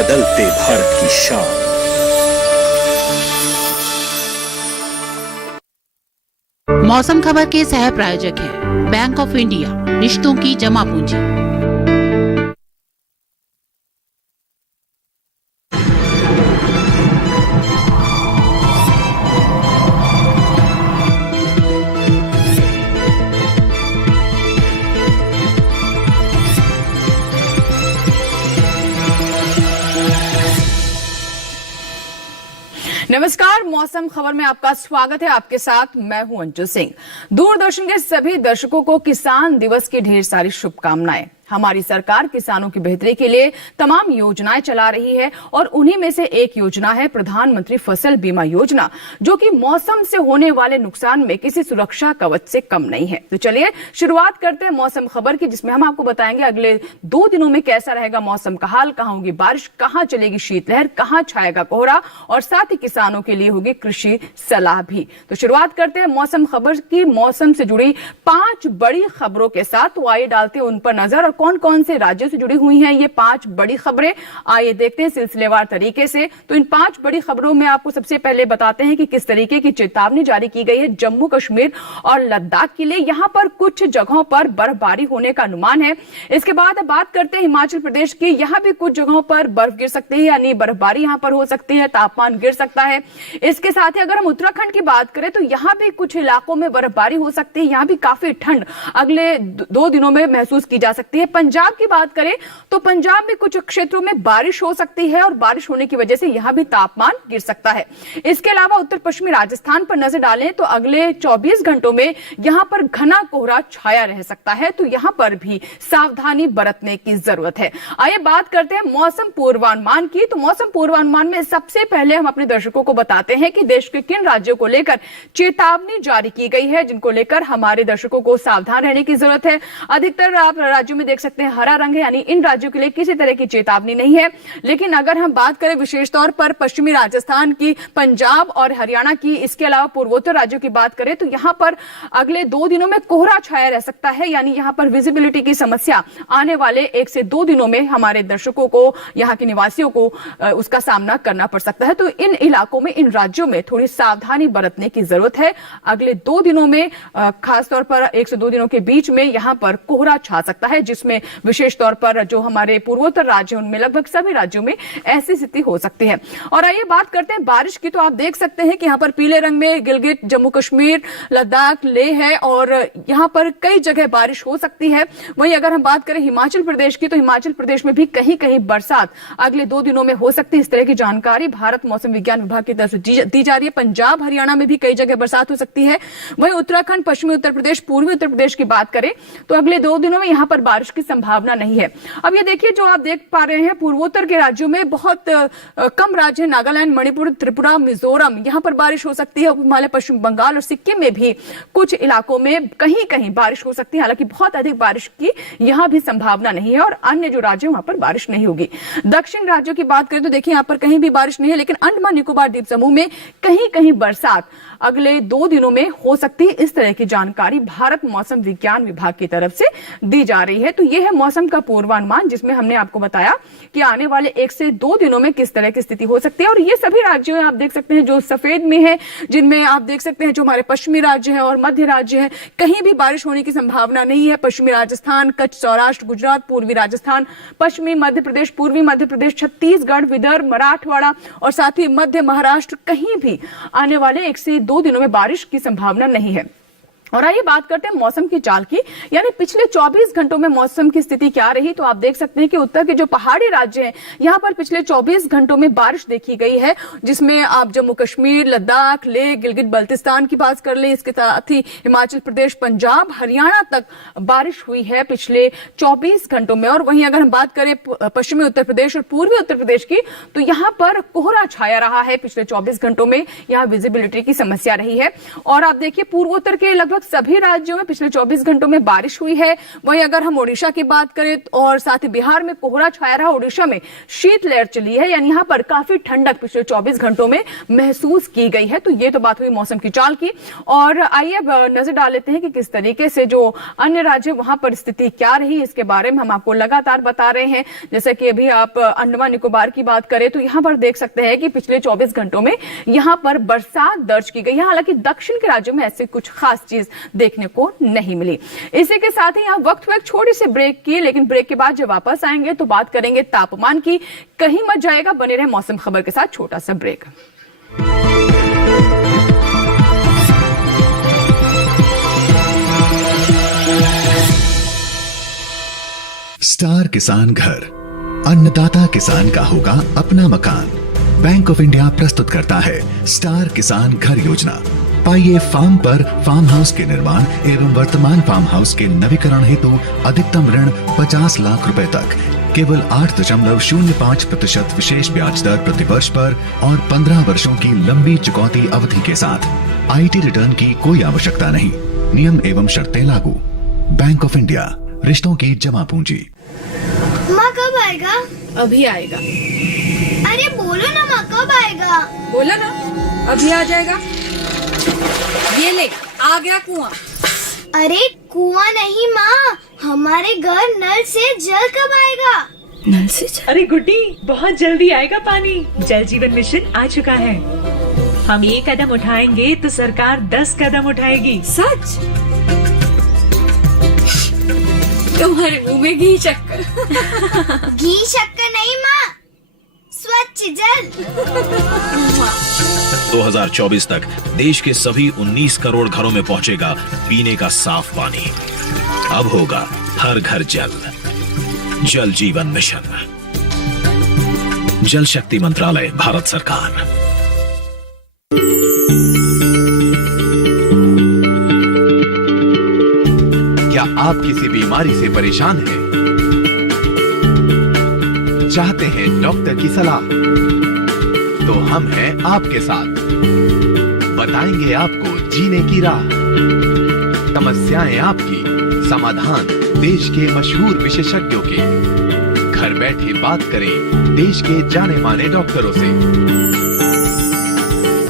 बदलते भारत की शान। मौसम खबर के सह प्रायोजक हैं बैंक ऑफ इंडिया, रिश्तों की जमा पूंजी। नमस्कार, मौसम खबर में आपका स्वागत है। आपके साथ मैं हूं अंजू सिंह। दूरदर्शन के सभी दर्शकों को किसान दिवस की ढेर सारी शुभकामनाएं। हमारी सरकार किसानों की बेहतरी के लिए तमाम योजनाएं चला रही है और उन्हीं में से एक योजना है प्रधानमंत्री फसल बीमा योजना, जो कि मौसम से होने वाले नुकसान में किसी सुरक्षा कवच से कम नहीं है। तो चलिए शुरुआत करते हैं मौसम खबर की, जिसमें हम आपको बताएंगे अगले 2 दिनों में कैसा रहेगा मौसम का हाल, कहां होगी बारिश, कहां चलेगी शीतलहर, कहां छाएगा कोहरा और साथ ही किसानों के लिए होगी कृषि सलाह भी। तो शुरुआत करते हैं मौसम खबर की, मौसम से जुड़ी 5 बड़ी खबरों के साथ। तो आइए डालते हैं उन पर नजर और कौन कौन से राज्यों से जुड़ी हुई हैं ये 5 बड़ी खबरें, आइए देखते हैं सिलसिलेवार तरीके से। तो इन 5 बड़ी खबरों में आपको सबसे पहले बताते हैं कि किस तरीके की चेतावनी जारी की गई है जम्मू कश्मीर और लद्दाख के लिए। यहां पर कुछ जगहों पर बर्फबारी होने का अनुमान है। इसके बाद बात करते हैं हिमाचल प्रदेश की, यहां भी कुछ जगहों पर बर्फ गिर सकती है, यानी बर्फबारी यहां पर हो सकती है, तापमान गिर सकता है। इसके साथ ही अगर हम उत्तराखंड की बात करें तो यहां भी कुछ इलाकों में बर्फबारी हो सकती है, यहां भी काफी ठंड अगले 2 दिनों में महसूस की जा सकती है। पंजाब की बात करें तो पंजाब में कुछ क्षेत्रों में बारिश हो सकती है और बारिश होने की वजह से यहां भी तापमान गिर सकता है। इसके अलावा उत्तर पश्चिमी राजस्थान पर नजर डालें तो अगले 24 घंटों में यहां पर घना कोहरा छाया रह सकता है, तो यहां पर भी सावधानी बरतने की जरूरत है। आइए बात करते हैं मौसम पूर्वानुमान की। तो मौसम पूर्वानुमान में सबसे पहले हम अपने दर्शकों को बताते हैं कि देश के किन राज्यों को लेकर चेतावनी जारी की गई है, जिनको लेकर हमारे दर्शकों को सावधान रहने की जरूरत है। अधिकतर आप राज्यों में देख सकते हैं हरा रंग है, यानी इन राज्यों के लिए किसी तरह की चेतावनी नहीं है। लेकिन अगर हम बात करें विशेष तौर पर पश्चिमी राजस्थान की, पंजाब और हरियाणा की, इसके अलावा पूर्वोत्तर राज्यों की बात करें तो यहां पर अगले 2 दिनों में कोहरा छाया रह सकता है, यानी यहां पर विजिबिलिटी की समस्या आने वाले 1 से 2 दिनों में हमारे दर्शकों को, यहां के निवासियों को उसका सामना करना पड़ सकता है। तो इन इलाकों में, इन राज्यों में थोड़ी सावधानी बरतने की जरूरत है। अगले 2 दिनों में खासतौर पर 1 से 2 दिनों के बीच में यहां पर कोहरा छा सकता है, जिसमें विशेष तौर पर जो हमारे पूर्वोत्तर राज्य हैं उनमें लगभग सभी राज्यों में ऐसी स्थिति हो सकती है। और आइए बात करते हैं बारिश की। तो आप देख सकते हैं कि यहां पर पीले रंग में गिलगित, जम्मू कश्मीर, लद्दाख, लेह है और यहां पर कई जगह बारिश हो सकती है। वहीं अगर हम बात करें हिमाचल प्रदेश की तो हिमाचल प्रदेश में भी कहीं कहीं बरसात अगले 2 दिनों में हो सकती है। इस तरह की जानकारी भारत मौसम विज्ञान विभाग की तरफ से दी जा रही है। पंजाब, हरियाणा में भी कई जगह बरसात हो सकती है। वहीं उत्तराखंड, पश्चिमी उत्तर प्रदेश, पूर्वी उत्तर प्रदेश की बात करें तो अगले 2 दिनों में यहां पर बारिश की संभावना नहीं है। अब ये देखिए, जो आप देख पा रहे हैं पूर्वोत्तर के राज्यों में बहुत कम राज्य, नागालैंड, मणिपुर, त्रिपुरा, मिजोरम, यहां पर बारिश हो सकती है। हिमालय, पश्चिम बंगाल और सिक्किम में भी कुछ इलाकों में कहीं कहीं बारिश हो सकती है, हालांकि बहुत अधिक बारिश की यहां भी संभावना नहीं है और अन्य जो राज्य वहां पर बारिश नहीं होगी। दक्षिण राज्यों की बात करें तो देखिए यहां पर कहीं भी बारिश नहीं है, लेकिन अंडमान निकोबार द्वीप समूह में कहीं कहीं बरसात अगले 2 दिनों में हो सकती है। इस तरह की जानकारी भारत मौसम विज्ञान विभाग की तरफ से दी जा रही है। तो यह है मौसम का पूर्वानुमान, जिसमें हमने आपको बताया कि आने वाले 1 से 2 दिनों में किस तरह की स्थिति हो सकती है। और ये सभी राज्य हैं, आप देख सकते हैं जो सफेद में है, जिनमें आप देख सकते हैं जो हमारे पश्चिमी राज्य हैं और मध्य राज्य हैं, कहीं भी बारिश होने की संभावना नहीं है। पश्चिमी राजस्थान, कच्छ, सौराष्ट्र, गुजरात, पूर्वी राजस्थान, पश्चिमी मध्य प्रदेश, पूर्वी मध्य प्रदेश, छत्तीसगढ़, विदर्भ, मराठवाड़ा और साथ ही मध्य महाराष्ट्र, कहीं भी आने वाले 1 से 2 दिनों में बारिश की संभावना नहीं है। और आइए बात करते हैं मौसम की चाल की, यानी पिछले 24 घंटों में मौसम की स्थिति क्या रही। तो आप देख सकते हैं कि उत्तर के जो पहाड़ी राज्य हैं यहां पर पिछले 24 घंटों में बारिश देखी गई है, जिसमें आप जम्मू कश्मीर, लद्दाख, लेह, गिलगित बाल्टिस्तान की बात कर लें, इसके साथ ही हिमाचल प्रदेश, पंजाब, हरियाणा तक बारिश हुई है पिछले 24 घंटों में। और वहीं अगर हम बात करें पश्चिमी उत्तर प्रदेश और पूर्वी उत्तर प्रदेश की तो यहां पर कोहरा छाया रहा है पिछले 24 घंटों में, यहां विजिबिलिटी की समस्या रही है। और आप देखिए पूर्वोत्तर के लगभग लगभग सभी राज्यों में पिछले 24 घंटों में बारिश हुई है। वहीं अगर हम ओडिशा की बात करें और साथ ही बिहार में कोहरा छाया रहा, ओडिशा में शीतलहर चली है, यानी यहाँ पर काफी ठंडक पिछले 24 घंटों में महसूस की गई है। तो ये तो बात हुई मौसम की चाल की, और आइए अब नजर डाल लेते हैं कि किस तरीके से जो अन्य राज्य वहां पर स्थिति क्या रही, इसके बारे में हम आपको लगातार बता रहे हैं। जैसे कि अभी आप अंडमान निकोबार की बात करें तो यहाँ पर देख सकते हैं कि पिछले 24 घंटों में यहाँ पर बरसात दर्ज की गई है। हालांकि दक्षिण के राज्यों में ऐसे कुछ खास चीज देखने को नहीं मिली। इसी के साथ ही यहाँ वक्त हुआ एक छोटी सी ब्रेक की, लेकिन ब्रेक के बाद जब वापस आएंगे तो बात करेंगे तापमान की। कहीं मत जाएगा, बने रहे मौसम खबर के साथ। छोटा सा ब्रेक। स्टार किसान घर, अन्नदाता किसान का होगा अपना मकान। बैंक ऑफ इंडिया प्रस्तुत करता है स्टार किसान घर योजना। पाइए फार्म पर फार्म हाउस के निर्माण एवं वर्तमान फार्म हाउस के नवीकरण हेतु अधिकतम ऋण 50 लाख रुपए तक केवल 8.05% विशेष ब्याज दर प्रति वर्ष पर और 15 वर्षों की लंबी चुकौती अवधि के साथ। IT रिटर्न की कोई आवश्यकता नहीं। नियम एवं शर्तें लागू। बैंक ऑफ इंडिया, रिश्तों की जमा पूंजी। माँ कब आएगा? अभी आएगा। अरे बोलो ना माँ, कब आएगा? बोला ना, अभी आ जाएगा। ये ले, आ गया कुआं। अरे कुआं नहीं माँ, हमारे घर नल से जल कब आएगा? नल से जल? अरे गुड्डी, बहुत जल्दी आएगा पानी। जल जीवन मिशन आ चुका है। हम 1 कदम उठाएंगे तो सरकार 10 कदम उठाएगी। सच? तुम्हारे मुंह में घी शक्कर। घी शक्कर नहीं माँ, स्वच्छ जल। 2024 तक देश के सभी 19 करोड़ घरों में पहुंचेगा पीने का साफ पानी। अब होगा हर घर जल। जल जीवन मिशन, जल शक्ति मंत्रालय, भारत सरकार। क्या आप किसी बीमारी से परेशान हैं? चाहते हैं डॉक्टर की सलाह? तो हम हैं आपके साथ। बताएंगे आपको जीने की राह। समस्याएं आपकी, समाधान देश के मशहूर विशेषज्ञों के। घर बैठे बात करें देश के जाने माने डॉक्टरों से।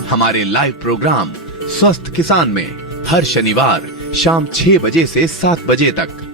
हमारे लाइव प्रोग्राम स्वस्थ किसान में हर शनिवार शाम 6 बजे से 7 बजे तक।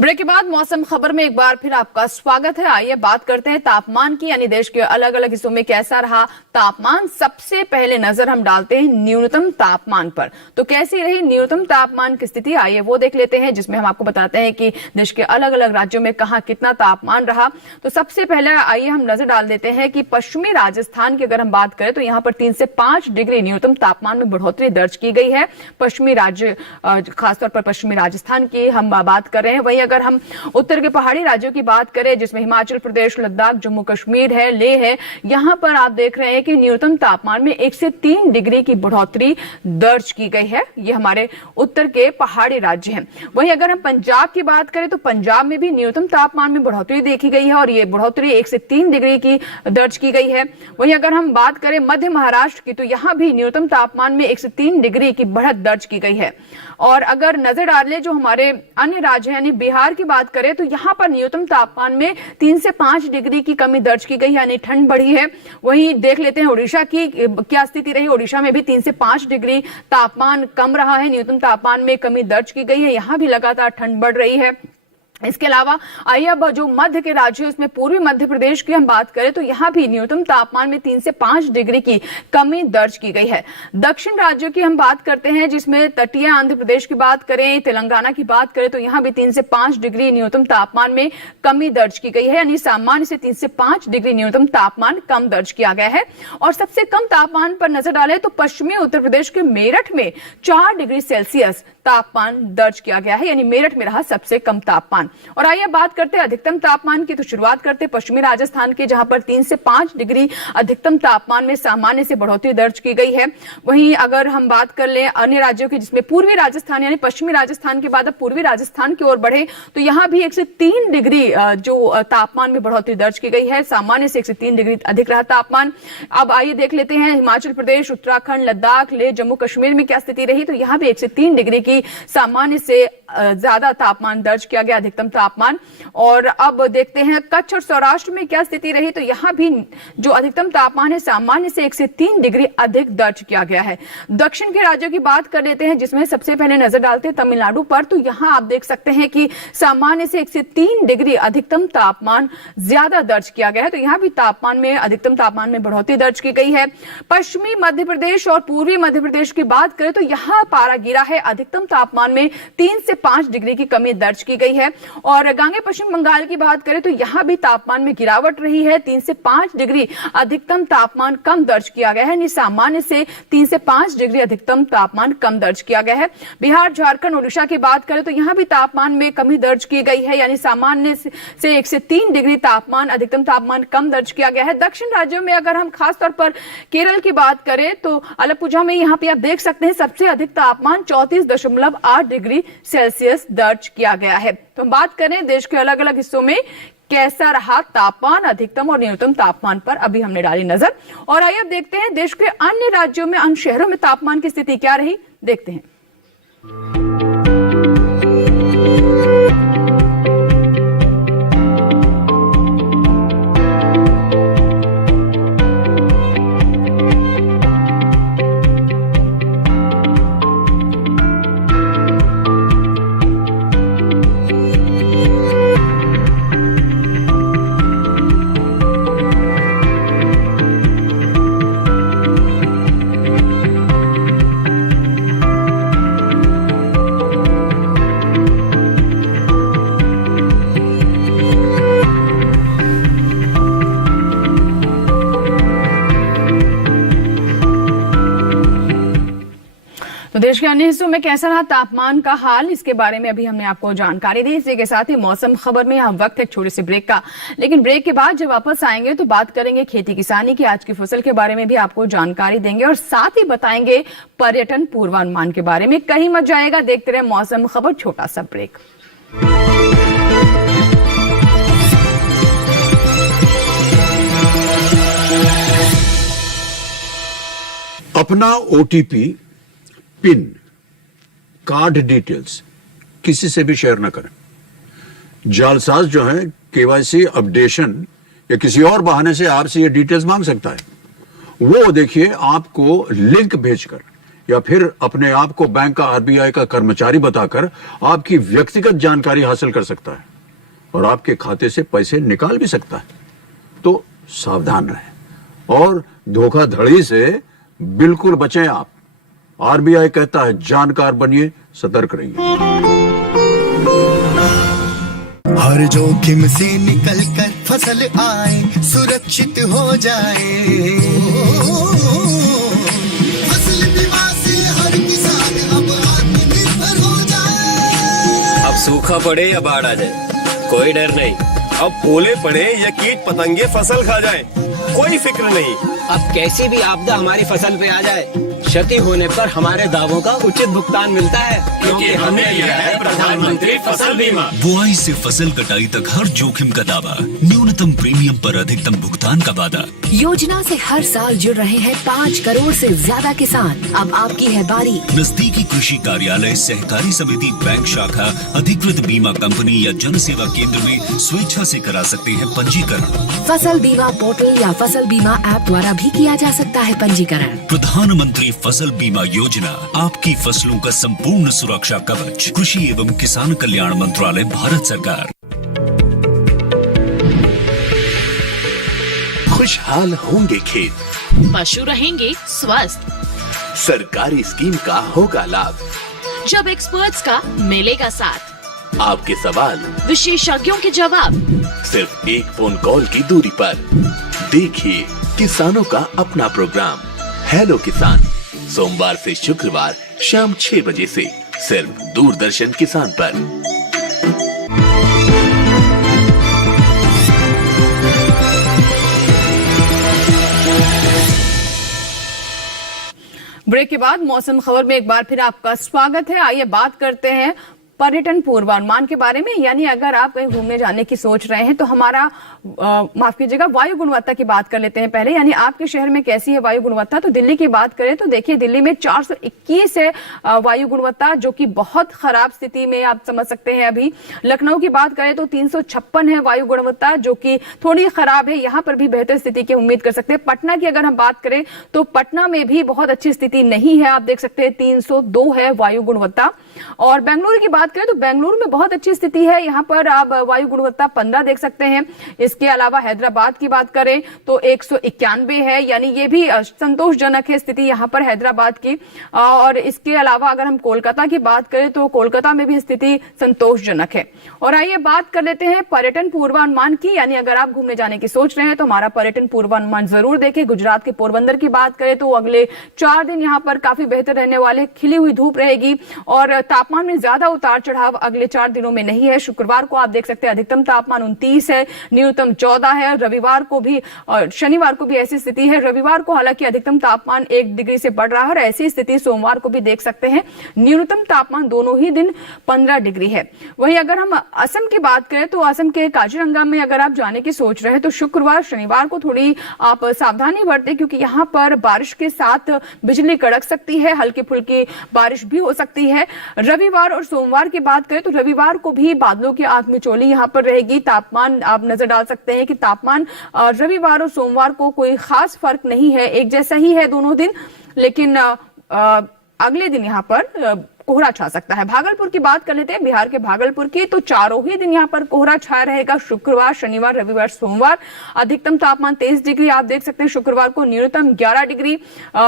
ब्रेक के बाद मौसम खबर में एक बार फिर आपका स्वागत है। आइए बात करते हैं तापमान की, यानी देश के अलग अलग हिस्सों में कैसा रहा तापमान। सबसे पहले नजर हम डालते हैं न्यूनतम तापमान पर। तो कैसी रही न्यूनतम तापमान की स्थिति, आइए वो देख लेते हैं, जिसमें हम आपको बताते हैं कि देश के अलग अलग राज्यों में कहां कितना तापमान रहा। तो सबसे पहले आइए हम नजर डाल देते हैं कि पश्चिमी राजस्थान की अगर हम बात करें तो यहाँ पर 3 से 5 डिग्री न्यूनतम तापमान में बढ़ोतरी दर्ज की गई है। पश्चिमी राज्य, खासतौर पर पश्चिमी राजस्थान की हम बात कर रहे हैं। वहीं अगर हम उत्तर के पहाड़ी राज्यों की बात करें, जिसमें हिमाचल प्रदेश, लद्दाख, जम्मू कश्मीर है, लेह है, यहां पर आप देख रहे हैं कि न्यूनतम तापमान में 1 से 3 डिग्री की बढ़ोतरी दर्ज की गई है। ये हमारे उत्तर के पहाड़ी राज्य हैं। वहीं अगर हम पंजाब की बात करें तो पंजाब में भी न्यूनतम तापमान में बढ़ोतरी देखी गई है और ये बढ़ोतरी 1 से 3 डिग्री की दर्ज की गई है। वहीं अगर हम बात करें मध्य महाराष्ट्र की तो यहां भी न्यूनतम तापमान में 1 से 3 डिग्री की बढ़त दर्ज की गई है। और अगर नजर डालें जो हमारे अन्य राज्य हैं, यानी बिहार की बात करें तो यहां पर न्यूनतम तापमान में 3 से 5 डिग्री की कमी दर्ज की गई, यानी ठंड बढ़ी है। वहीं देख लेते हैं उड़ीसा की क्या स्थिति रही। उड़ीसा में भी 3 से 5 डिग्री तापमान कम रहा है, न्यूनतम तापमान में कमी दर्ज की गई है। यहां भी लगातार ठंड बढ़ रही है। इसके अलावा आइए अब जो मध्य के राज्य है उसमें पूर्वी मध्य प्रदेश की हम बात करें तो यहां भी न्यूनतम तापमान में 3 से 5 डिग्री की कमी दर्ज की गई है। दक्षिण राज्यों की हम बात करते हैं, जिसमें तटीय आंध्र प्रदेश की बात करें, तेलंगाना की बात करें तो यहां भी 3 से 5 डिग्री न्यूनतम तापमान में कमी दर्ज की गई है, यानी सामान्य से 3 से 5 डिग्री न्यूनतम तापमान कम दर्ज किया गया है। और सबसे कम तापमान पर नजर डालें तो पश्चिमी उत्तर प्रदेश के मेरठ में 4 डिग्री सेल्सियस तापमान दर्ज किया गया है, यानी मेरठ में रहा सबसे कम तापमान। और आइए बात करते हैं अधिकतम तापमान की, तो शुरुआत करते हैं पश्चिमी राजस्थान के, जहां पर 3 से 5 डिग्री अधिकतम तापमान में सामान्य से बढ़ोतरी दर्ज की गई है। वहीं अगर हम बात कर लें अन्य राज्यों की, जिसमें पूर्वी राजस्थान यानी पश्चिमी राजस्थान के बाद अब पूर्वी राजस्थान की ओर बढ़े, तो यहां भी 1 से 3 डिग्री जो तापमान में बढ़ोतरी दर्ज की गई है, सामान्य से 1 से 3 डिग्री अधिक रहा तापमान। अब आइए देख लेते हैं हिमाचल प्रदेश, उत्तराखंड, लद्दाख, लेह, जम्मू कश्मीर में क्या स्थिति रही। तो यहां भी 1 से 3 डिग्री की सामान्य से ज्यादा तापमान दर्ज किया गया, अधिकतम तापमान। और अब देखते हैं कच्छ और सौराष्ट्र में क्या स्थिति रही। तो यहां भी जो अधिकतम तापमान है सामान्य से 1 से 3 डिग्री अधिक दर्ज किया गया है। दक्षिण के राज्यों की बात कर लेते हैं, जिसमें सबसे पहले नजर डालते हैं तमिलनाडु पर। तो यहां आप देख सकते हैं कि सामान्य से 1 से 3 डिग्री अधिकतम तापमान ज्यादा दर्ज किया गया है। तो यहां भी तापमान में, अधिकतम तापमान में बढ़ोतरी दर्ज की गई है। पश्चिमी मध्य प्रदेश और पूर्वी मध्य प्रदेश की बात करें तो यहां पारा गिरा है, अधिकतम तापमान में 3 से 5 डिग्री की कमी दर्ज की गई है। और गांगे पश्चिम बंगाल की बात करें तो यहां भी तापमान में गिरावट रही है, 3 से 5 डिग्री अधिकतम तापमान कम दर्ज किया गया है, सामान्य से 3 से 5 डिग्री अधिकतम तापमान कम दर्ज किया गया है। बिहार, झारखंड, ओडिशा की बात करें तो यहां भी तापमान में कमी दर्ज की गई है, यानी सामान्य से 1 से 3 डिग्री तापमान, अधिकतम तापमान कम दर्ज किया गया है। दक्षिण राज्यों में अगर हम खासतौर पर केरल की बात करें तो अलपुझा में यहां पे आप देख सकते हैं सबसे अधिक तापमान 34.8 डिग्री सेल्सियस दर्ज किया गया है। तो हम बात करें देश के अलग अलग हिस्सों में कैसा रहा तापमान, अधिकतम और न्यूनतम तापमान पर अभी हमने डाली नजर। और आइए अब देखते हैं देश के अन्य राज्यों में, अन्य शहरों में तापमान की स्थिति क्या रही, देखते हैं। देश के अन्य हिस्सों में कैसा रहा तापमान का हाल, इसके बारे में अभी हमने आपको जानकारी दी। इसी के साथ ही मौसम खबर में यहाँ वक्त है छोटे से ब्रेक का, लेकिन ब्रेक के बाद जब वापस आएंगे तो बात करेंगे खेती किसानी की, आज की फसल के बारे में भी आपको जानकारी देंगे और साथ ही बताएंगे पर्यटन पूर्वानुमान के बारे में। कहीं मत जाएगा, देखते रहे मौसम खबर, छोटा सा ब्रेक। अपना OTP, पिन, कार्ड डिटेल्स किसी से भी शेयर ना करें। जालसाज जो है KYC अपडेशन या किसी और बहाने से आपसे ये डिटेल्स मांग सकता है। वो देखिए आपको लिंक भेजकर या फिर अपने आप को बैंक का, RBI का कर्मचारी बताकर आपकी व्यक्तिगत जानकारी हासिल कर सकता है और आपके खाते से पैसे निकाल भी सकता है। तो सावधान रहें और धोखाधड़ी से बिल्कुल बचें आप। RBI कहता है जानकार बनिए, सतर्क रहिए। हर जोखिम से निकल कर फसल आए, सुरक्षित हो जाए। फसल बीमा से हर किसान अब आत्मनिर्भर हो जाए। अब सूखा पड़े या बाढ़ आ जाए, कोई डर नहीं। अब ओले पड़े या कीट पतंगे फसल खा जाए, कोई फिक्र नहीं। अब कैसी भी आपदा हमारी फसल पे आ जाए, क्षति होने पर हमारे दावों का उचित भुगतान मिलता है, क्योंकि हमने लिया है प्रधानमंत्री फसल बीमा। बुआई से फसल कटाई तक हर जोखिम का दावा, न्यूनतम प्रीमियम पर अधिकतम भुगतान का वादा। योजना से हर साल जुड़ रहे हैं 5 करोड़ से ज्यादा किसान। अब आपकी है बारी। नजदीकी कृषि कार्यालय, सहकारी समिति, बैंक शाखा, अधिकृत बीमा कंपनी या जन सेवा केंद्र में स्वेच्छा से करा सकते हैं पंजीकरण। फसल बीमा पोर्टल या फसल बीमा ऐप द्वारा भी किया जा सकता है पंजीकरण। प्रधानमंत्री फसल बीमा योजना, आपकी फसलों का संपूर्ण सुरक्षा कवच। कृषि एवं किसान कल्याण मंत्रालय, भारत सरकार। खुशहाल होंगे खेत, पशु रहेंगे स्वस्थ, सरकारी स्कीम का होगा लाभ, जब एक्सपर्ट्स का मिलेगा साथ, आपके सवाल विशेषज्ञों के जवाब, सिर्फ एक फोन कॉल की दूरी पर। देखिए किसानों का अपना प्रोग्राम हेलो किसान, सोमवार से शुक्रवार शाम 6 बजे से सिर्फ दूरदर्शन किसान पर। ब्रेक के बाद मौसम खबर में एक बार फिर आपका स्वागत है। आइए बात करते हैं पर्यटन पूर्वानुमान के बारे में। यानी अगर आप कहीं घूमने जाने की सोच रहे हैं तो हमारा माफ कीजिएगा वायु गुणवत्ता की बात कर लेते हैं पहले। यानी आपके शहर में कैसी है वायु गुणवत्ता, तो दिल्ली की बात करें तो देखिए दिल्ली में 421 है वायु गुणवत्ता, जो कि बहुत खराब स्थिति में आप समझ सकते हैं। अभी लखनऊ की बात करें तो 356 है वायु गुणवत्ता, जो कि थोड़ी खराब है। यहाँ पर भी बेहतर स्थिति की उम्मीद कर सकते हैं। पटना की अगर हम बात करें तो पटना में भी बहुत अच्छी स्थिति नहीं है, आप देख सकते हैं 302 है वायु गुणवत्ता। और बेंगलुरु की बात करें तो बेंगलुरु में बहुत अच्छी स्थिति है, यहाँ पर आप वायु गुणवत्ता 15 देख सकते हैं। इसके अलावा हैदराबाद की बात करें तो 191 है, यानी ये भी संतोषजनक है स्थिति यहाँ पर हैदराबाद की। और इसके अलावा अगर हम कोलकाता की बात करें तो कोलकाता में भी स्थिति संतोषजनक है। और आइए बात कर लेते हैं पर्यटन पूर्वानुमान की। यानी अगर आप घूमने जाने की सोच रहे हैं तो हमारा पर्यटन पूर्वानुमान जरूर देखें। गुजरात के पोरबंदर की बात करें तो अगले 4 दिन यहाँ पर काफी बेहतर रहने वाले, खिली हुई धूप रहेगी और तापमान में ज्यादा उतार चढ़ाव अगले 4 दिनों में नहीं है। शुक्रवार को आप देख सकते हैं अधिकतम तापमान 29 है, न्यूनतम 14 है। रविवार को भी और शनिवार को भी ऐसी स्थिति है। रविवार को हालांकि अधिकतम तापमान 1 डिग्री से बढ़ रहा है और ऐसी स्थिति सोमवार को भी देख सकते हैं। न्यूनतम तापमान दोनों ही दिन 15 डिग्री है। वहीं अगर हम असम की बात करें तो असम के काजीरंगा में अगर आप जाने की सोच रहे हैं तो शुक्रवार शनिवार को थोड़ी आप सावधानी बरतें, क्योंकि यहाँ पर बारिश के साथ बिजली कड़क सकती है, हल्की फुल्की बारिश भी हो सकती है। रविवार और सोमवार की बात करें तो रविवार को भी बादलों की आंख मिचौली यहाँ पर रहेगी। तापमान आप नजर डाल सकते हैं कि तापमान रविवार और सोमवार को कोई खास फर्क नहीं है, एक जैसा ही है दोनों दिन। लेकिन अगले दिन यहाँ पर कोहरा छा सकता है। भागलपुर की बात कर लेते हैं, बिहार के भागलपुर की, तो चारों ही दिन यहाँ पर कोहरा छाया रहेगा। शुक्रवार शनिवार रविवार सोमवार अधिकतम तापमान 23 डिग्री आप देख सकते हैं शुक्रवार को, न्यूनतम 11 डिग्री।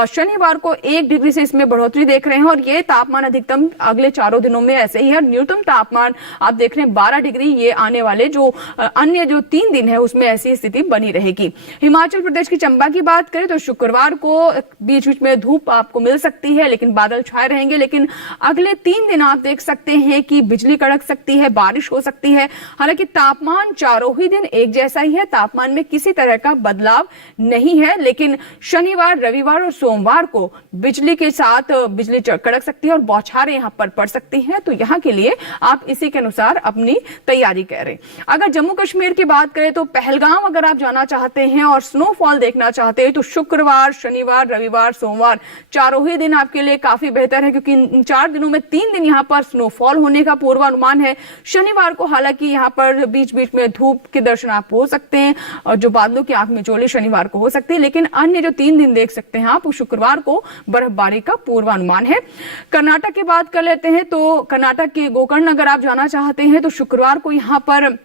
शनिवार को 1 डिग्री से इसमें बढ़ोतरी देख रहे हैं और ये तापमान अधिकतम अगले 4 दिनों में ऐसे ही है। न्यूनतम तापमान आप देख रहे हैं 12 डिग्री। ये आने वाले जो अन्य जो 3 दिन है उसमें ऐसी स्थिति बनी रहेगी। हिमाचल प्रदेश की चंबा की बात करें तो शुक्रवार को बीच बीच में धूप आपको मिल सकती है, लेकिन बादल छाए रहेंगे। लेकिन अगले 3 दिन आप देख सकते हैं कि बिजली कड़क सकती है, बारिश हो सकती है। हालांकि तापमान चारों ही दिन एक जैसा ही है, तापमान में किसी तरह का बदलाव नहीं है। लेकिन शनिवार रविवार और सोमवार को बिजली के साथ बिजली कड़क सकती है और बौछारें यहां पर पड़ सकती हैं। तो यहां के लिए आप इसी के अनुसार अपनी तैयारी करें। अगर जम्मू कश्मीर की बात करें तो पहलगाम अगर आप जाना चाहते हैं और स्नोफॉल देखना चाहते हैं तो शुक्रवार शनिवार रविवार सोमवार चारों ही दिन आपके लिए काफी बेहतर है, क्योंकि इन 4 दिनों में 3 दिन यहाँ पर स्नोफॉल होने का पूर्वानुमान है। शनिवार को हालांकि यहाँ पर बीच बीच में धूप के दर्शन आप हो सकते हैं और जो बादलों की आंख मिचौली शनिवार को हो सकती है, लेकिन अन्य जो 3 दिन देख सकते हैं आप, शुक्रवार को बर्फबारी का पूर्वानुमान है। कर्नाटक की बात कर लेते हैं तो कर्नाटक के गोकर्ण अगर आप जाना चाहते हैं तो शुक्रवार को यहाँ पर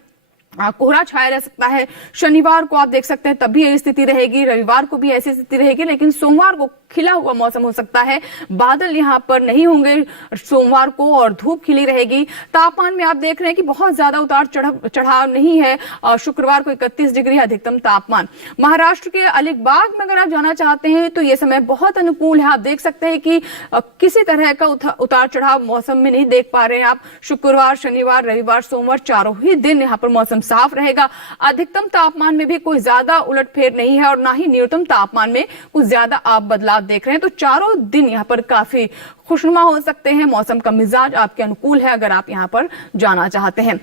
कोहरा छाया रह सकता है। शनिवार को आप देख सकते हैं तब भी यही स्थिति रहेगी, रविवार को भी ऐसी स्थिति रहेगी, लेकिन सोमवार को खिला हुआ मौसम हो सकता है। बादल यहाँ पर नहीं होंगे सोमवार को और धूप खिली रहेगी। तापमान में आप देख रहे हैं कि बहुत ज्यादा उतार चढ़ाव नहीं है। शुक्रवार को 31 डिग्री अधिकतम तापमान। महाराष्ट्र के अलीबाग में अगर आप जाना चाहते हैं तो ये समय बहुत अनुकूल है। आप देख सकते हैं कि किसी तरह का उतार चढ़ाव मौसम में नहीं देख पा रहे हैं आप। शुक्रवार शनिवार रविवार सोमवार चारों ही दिन यहाँ पर मौसम साफ रहेगा। अधिकतम तापमान में भी कोई ज्यादा उलटफेर नहीं है और ना ही न्यूनतम तापमान में कुछ ज्यादा आप बदलाव देख रहे हैं। तो चारों दिन यहाँ पर काफी खुशनुमा हो सकते हैं। मौसम का मिजाज आपके अनुकूल है अगर आप यहाँ पर जाना चाहते हैं।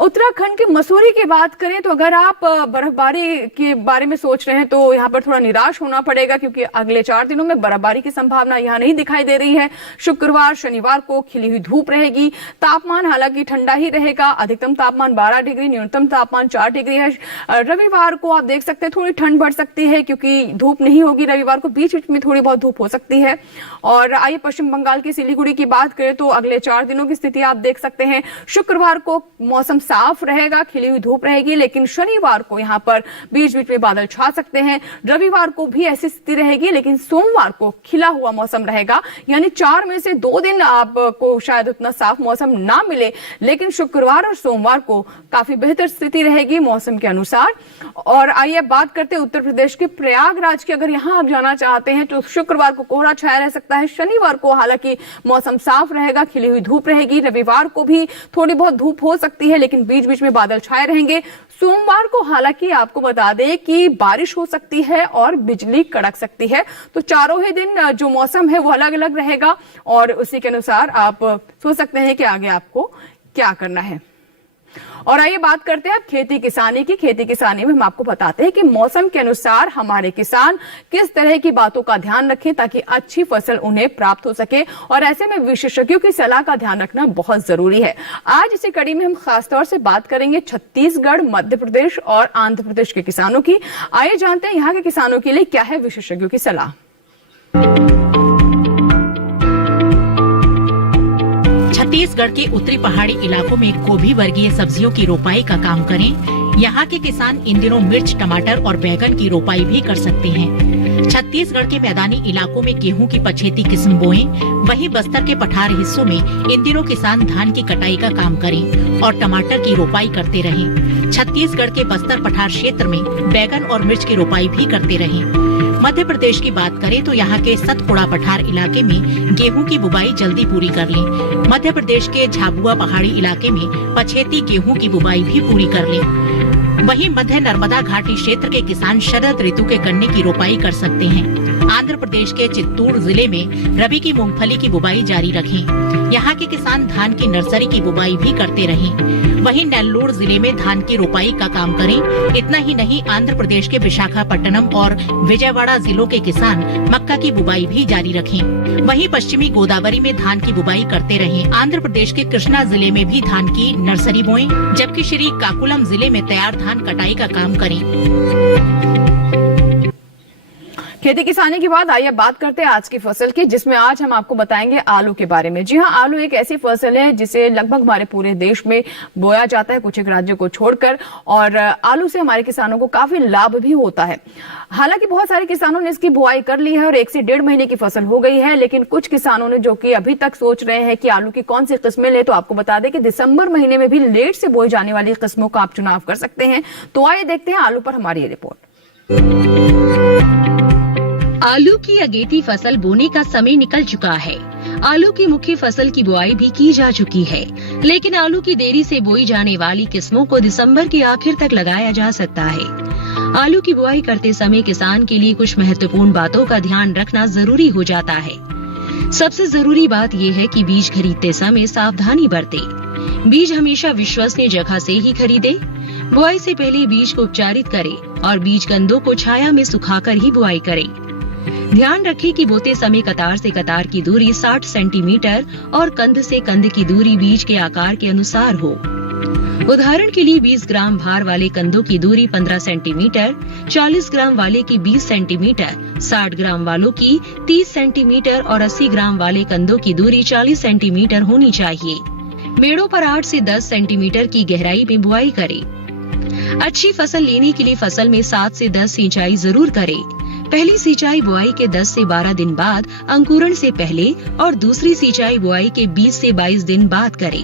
उत्तराखंड के मसूरी की बात करें तो अगर आप बर्फबारी के बारे में सोच रहे हैं तो यहाँ पर थोड़ा निराश होना पड़ेगा, क्योंकि अगले 4 दिनों में बर्फबारी की संभावना यहाँ नहीं दिखाई दे रही है। शुक्रवार शनिवार को खिली हुई धूप रहेगी। तापमान हालांकि ठंडा ही रहेगा। अधिकतम तापमान 12 डिग्री, न्यूनतम तापमान 4 डिग्री है। रविवार को आप देख सकते हैं थोड़ी ठंड बढ़ सकती है, क्योंकि धूप नहीं होगी रविवार को, बीच बीच में थोड़ी बहुत धूप हो सकती है। और आइए पश्चिम बंगाल की सिलीगुड़ी की बात करें तो अगले 4 दिनों की स्थिति आप देख सकते हैं। शुक्रवार को मौसम साफ रहेगा, खिली हुई धूप रहेगी, लेकिन शनिवार को यहाँ पर बीच बीच में बादल छा सकते हैं। रविवार को भी ऐसी स्थिति रहेगी, लेकिन सोमवार को खिला हुआ मौसम रहेगा। यानी 4 में से 2 दिन आपको शायद उतना साफ मौसम ना मिले, लेकिन शुक्रवार और सोमवार को काफी बेहतर स्थिति रहेगी मौसम के अनुसार। और आइए बात करते हैं उत्तर प्रदेश के प्रयागराज की। अगर यहाँ आप जाना चाहते हैं तो शुक्रवार को कोहरा छाया रह सकता है। शनिवार को हालांकि मौसम साफ रहेगा, खिली हुई धूप रहेगी। रविवार को भी थोड़ी बहुत धूप हो सकती है, लेकिन बीच बीच में बादल छाए रहेंगे। सोमवार को हालांकि आपको बता दें कि बारिश हो सकती है और बिजली कड़क सकती है। तो चारों ही दिन जो मौसम है वो अलग अलग रहेगा और उसी के अनुसार आप सोच सकते हैं कि आगे आपको क्या करना है। और आइए बात करते हैं अब खेती किसानी की। खेती किसानी में हम आपको बताते हैं कि मौसम के अनुसार हमारे किसान किस तरह की बातों का ध्यान रखें ताकि अच्छी फसल उन्हें प्राप्त हो सके, और ऐसे में विशेषज्ञों की सलाह का ध्यान रखना बहुत जरूरी है। आज इसी कड़ी में हम खासतौर से बात करेंगे छत्तीसगढ़, मध्य प्रदेश और आंध्र प्रदेश के किसानों की। आइए जानते हैं यहाँ के किसानों के लिए क्या है विशेषज्ञों की सलाह। छत्तीसगढ़ के उत्तरी पहाड़ी इलाकों में गोभी वर्गीय सब्जियों की रोपाई का काम करें। यहाँ के किसान इन दिनों मिर्च, टमाटर और बैंगन की रोपाई भी कर सकते हैं। छत्तीसगढ़ के मैदानी इलाकों में गेहूं की पछेती किस्म बोएं, वहीं बस्तर के पठार हिस्सों में इन दिनों किसान धान की कटाई का काम करें और टमाटर की रोपाई करते रहें। छत्तीसगढ़ के बस्तर पठार क्षेत्र में बैंगन और मिर्च की रोपाई भी करते रहें। मध्य प्रदेश की बात करें तो यहाँ के सतपुड़ा पठार इलाके में गेहूं की बुवाई जल्दी पूरी कर लें। मध्य प्रदेश के झाबुआ पहाड़ी इलाके में पछेती गेहूं की बुवाई भी पूरी कर लें। वहीं मध्य नर्मदा घाटी क्षेत्र के किसान शरद ऋतु के गन्ने की रोपाई कर सकते हैं। आंध्र प्रदेश के चित्तूर जिले में रबी की मूंगफली की बुवाई जारी रखें। यहाँ के किसान धान की नर्सरी की बुवाई भी करते रहें। वहीं नेल्लोर जिले में धान की रोपाई का काम करें। इतना ही नहीं, आंध्र प्रदेश के विशाखापट्टनम और विजयवाड़ा जिलों के किसान मक्का की बुवाई भी जारी रखें। वहीं पश्चिमी गोदावरी में धान की बुवाई करते रहें। आंध्र प्रदेश के कृष्णा जिले में भी धान की नर्सरी बोएं, जबकि श्रीकाकुलम जिले में तैयार धान कटाई का काम करें। खेती किसानी के बाद आइए बात करते हैं आज की फसल की, जिसमें आज हम आपको बताएंगे आलू के बारे में। जी हां, आलू एक ऐसी फसल है जिसे लगभग हमारे पूरे देश में बोया जाता है, कुछ एक राज्यों को छोड़कर, और आलू से हमारे किसानों को काफी लाभ भी होता है। हालांकि बहुत सारे किसानों ने इसकी बुआई कर ली है और 1 से 1.5 महीने की फसल हो गई है, लेकिन कुछ किसानों ने जो कि अभी तक सोच रहे हैं कि आलू की कौन सी किस्में ले, तो आपको बता दें कि दिसंबर महीने में भी लेट से बोई जाने वाली किस्मों का आप चुनाव कर सकते हैं। तो आइए देखते हैं आलू पर हमारी ये रिपोर्ट। आलू की अगेती फसल बोने का समय निकल चुका है। आलू की मुख्य फसल की बुआई भी की जा चुकी है, लेकिन आलू की देरी से बोई जाने वाली किस्मों को दिसंबर के आखिर तक लगाया जा सकता है। आलू की बुआई करते समय किसान के लिए कुछ महत्वपूर्ण बातों का ध्यान रखना जरूरी हो जाता है। सबसे जरूरी बात यह है कि बीज खरीदते समय सावधानी बरते। बीज हमेशा विश्वसनीय जगह से ही खरीदे। बुआई से पहले बीज को उपचारित करें और बीज कंदों को छाया में सुखाकर ही बुआई करें। ध्यान रखें कि बोते समय कतार से कतार की दूरी 60 सेंटीमीटर और कंद से कंद की दूरी बीज के आकार के अनुसार हो। उदाहरण के लिए 20 ग्राम भार वाले कंदों की दूरी 15 सेंटीमीटर, 40 ग्राम वाले की 20 सेंटीमीटर, 60 ग्राम वालों की 30 सेंटीमीटर और 80 ग्राम वाले कंदों की दूरी 40 सेंटीमीटर होनी चाहिए। मेड़ों पर 8 से 10 सेंटीमीटर की गहराई में बुआई करें। अच्छी फसल लेने के लिए फसल में 7 से 10 सिंचाई जरूर करें। पहली सिंचाई बुआई के 10 से 12 दिन बाद अंकुरण से पहले और दूसरी सिंचाई बुआई के 20 से 22 दिन बाद करें।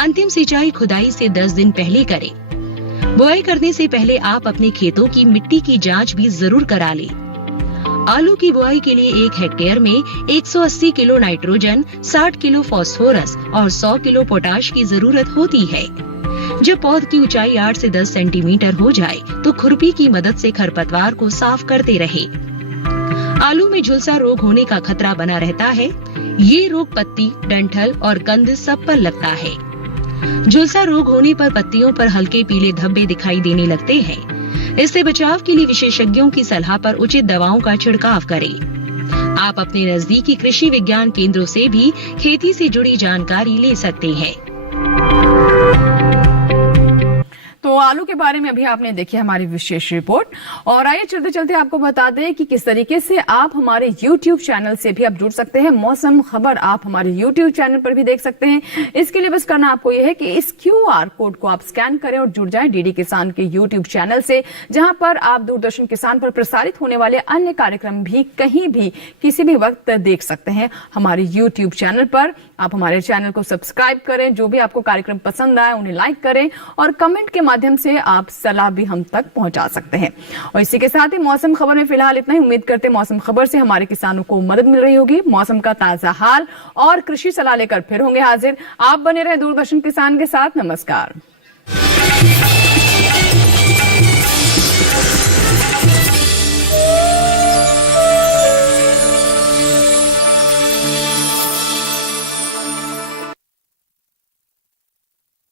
अंतिम सिंचाई खुदाई से 10 दिन पहले करें। बुआई करने से पहले आप अपने खेतों की मिट्टी की जांच भी जरूर करा लें। आलू की बुआई के लिए 1 हेक्टेयर में 180 किलो नाइट्रोजन, 60 किलो फास्फोरस और 100 किलो पोटाश की जरूरत होती है। जब पौध की ऊंचाई 8 से 10 सेंटीमीटर हो जाए तो खुरपी की मदद से खरपतवार को साफ करते रहे। आलू में झुलसा रोग होने का खतरा बना रहता है। ये रोग पत्ती, डंठल और कंद सब पर लगता है। झुलसा रोग होने पर पत्तियों पर हल्के पीले धब्बे दिखाई देने लगते हैं। इससे बचाव के लिए विशेषज्ञों की सलाह पर उचित दवाओं का छिड़काव करें। आप अपने नजदीकी कृषि विज्ञान केंद्रों से भी खेती से जुड़ी जानकारी ले सकते हैं। तो आलू के बारे में अभी आपने देखी हमारी विशेष रिपोर्ट, और आइए चलते चलते आपको बता दें कि किस तरीके से आप हमारे YouTube चैनल से भी आप जुड़ सकते हैं। मौसम खबर आप हमारे YouTube चैनल पर भी देख सकते हैं। इसके लिए बस करना आपको यह है कि इस QR कोड को आप स्कैन करें और जुड़ जाएं डीडी किसान के YouTube चैनल से, जहां पर आप दूरदर्शन किसान पर प्रसारित होने वाले अन्य कार्यक्रम भी कहीं भी किसी भी वक्त देख सकते हैं हमारे YouTube चैनल पर। आप हमारे चैनल को सब्सक्राइब करें, जो भी आपको कार्यक्रम पसंद आए उन्हें लाइक करें और कमेंट के माध्यम से आप सलाह भी हम तक पहुंचा सकते हैं। और इसी के साथ ही मौसम खबर में फिलहाल इतना ही। उम्मीद करते हैं मौसम खबर से हमारे किसानों को मदद मिल रही होगी। मौसम का ताजा हाल और कृषि सलाह लेकर फिर होंगे हाजिर। आप बने रहे दूरदर्शन किसान के साथ। नमस्कार।